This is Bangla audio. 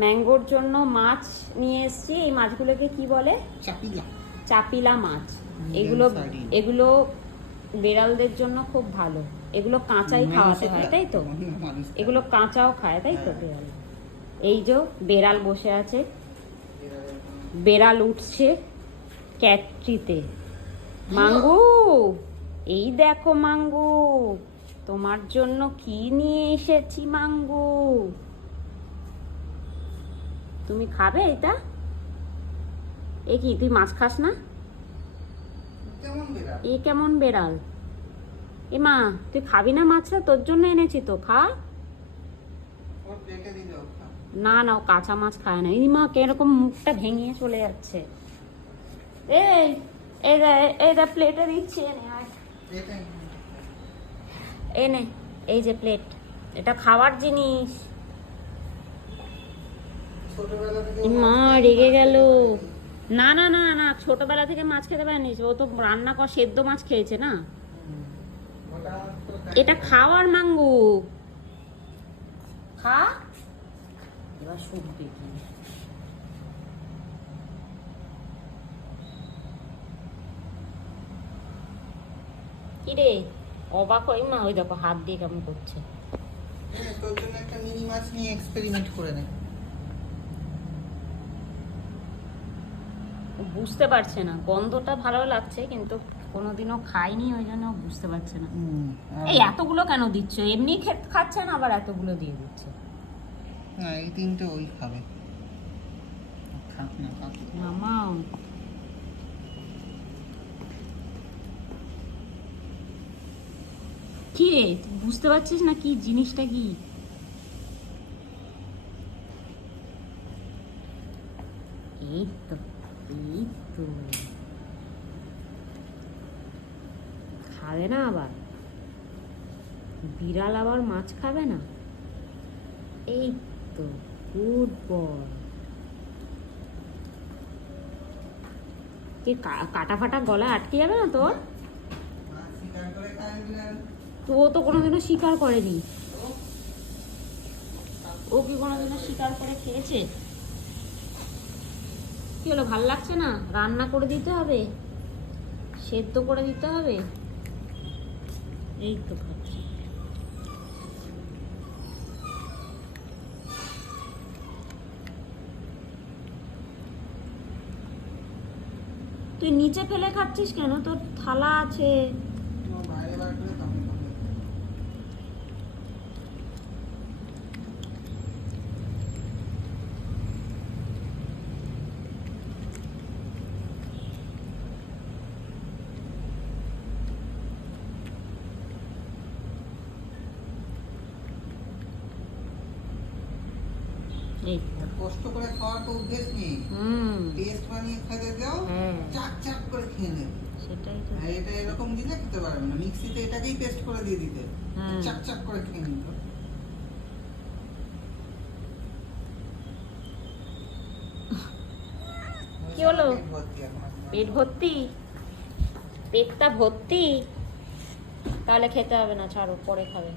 ম্যাঙ্গোর জন্য মাছ নিয়ে এসেছি। এই মাছগুলোকে কি বলে? চাপিলা। চাপিলা মাছ। এগুলো এগুলো বেড়ালদের জন্য খুব ভালো। এগুলো কাঁচাই খাওয়াতে হয়, তাই তো? এগুলো কাঁচাও খায়, তাই তো বেড়াল? এই যে বেড়াল বসে আছে, বেড়াল উঠছে ক্যাটরিতে। মাঙ্গু, এই দেখো মাঙ্গু, তোমার জন্য কি নিয়ে এসেছি মাঙ্গু। তুমি খাবে এটা? এ কি, তুই মাছ খাস না? এ কেমন বেড়াল? এ মা, তুই খাবি না মাছটা? তোর জন্য এনেছি তো, খা। না না, ও কাঁচা মাছ খায় না। এই মা, কিরকম মুখটা ভেঙে চলে যাচ্ছে। এই এই প্লেটে দিচ্ছি, এনে আয়। এনে, এই যে প্লেট, এটা খাওয়ার জিনিস। মা রেগে গেল। না না না না, ছোটবেলা থেকে মাছ খেতে পারেনি, ও তো রান্না কর সেদ্ধ মাছ খেয়েছে না। এটা খাওয়ার মাঙ্গু, খা। এবার শুকবে কি? কিরে অবাক হই মা, ওই দেখো হাত দিয়ে কেমন করছে। তোর জন্য একটা মিনি মাছ নিয়ে এক্সপেরিমেন্ট করে নে। বুঝতে পারছে না, গন্ধটা ভালো লাগছে কিন্তু কোনোদিনও খাইনি, ওই জন্য বুঝতে পারছে না। এই এতগুলো কেন দিচ্ছ? এমনি খাচ্ছে না, আবার এতগুলো দিয়ে দিচ্ছে। না, এই তিনটে ওই খাবে। মামা, কি রে, বুঝতে পারছিস না কি জিনিসটা কি? এই তো, এই তো খাবে না আবার? বিড়াল আবার মাছ খাবে না? এই তো, গুড বয়। কি কাটা ফাটা গলায় আটকে যাবে না তোর? তো ও তো কোনোদিনও শিকার করেনি। ও কি কোনোদিনও শিকার করে খেয়েছে? কি হলো, ভাল লাগছে না? রান্না করে দিতে হবে, সেদ্ধ করে দিতে হবে। এই তো খাচ্ছি। তুই নিচে ফেলে খাচ্ছিস কেন? তোর থালা আছে। কষ্ট করে খাওয়ার তো উদ্দেশ্য নেই, টেস্ট বানিয়ে খেতে দাও, চাক চাক করে খেয়ে নেবে। সেটাই তো। এটা এরকম দিলে খেতে পারবে না, মিক্সিতে এটাকেই পেস্ট করে দিয়ে দিতে, চাক চাক করে খেয়ে নিত। কি হলো? পেট ভর্তি? পেটটা ভর্তি? তাহলে খেতে হবে না, ছাড়ো, পরে খাবে।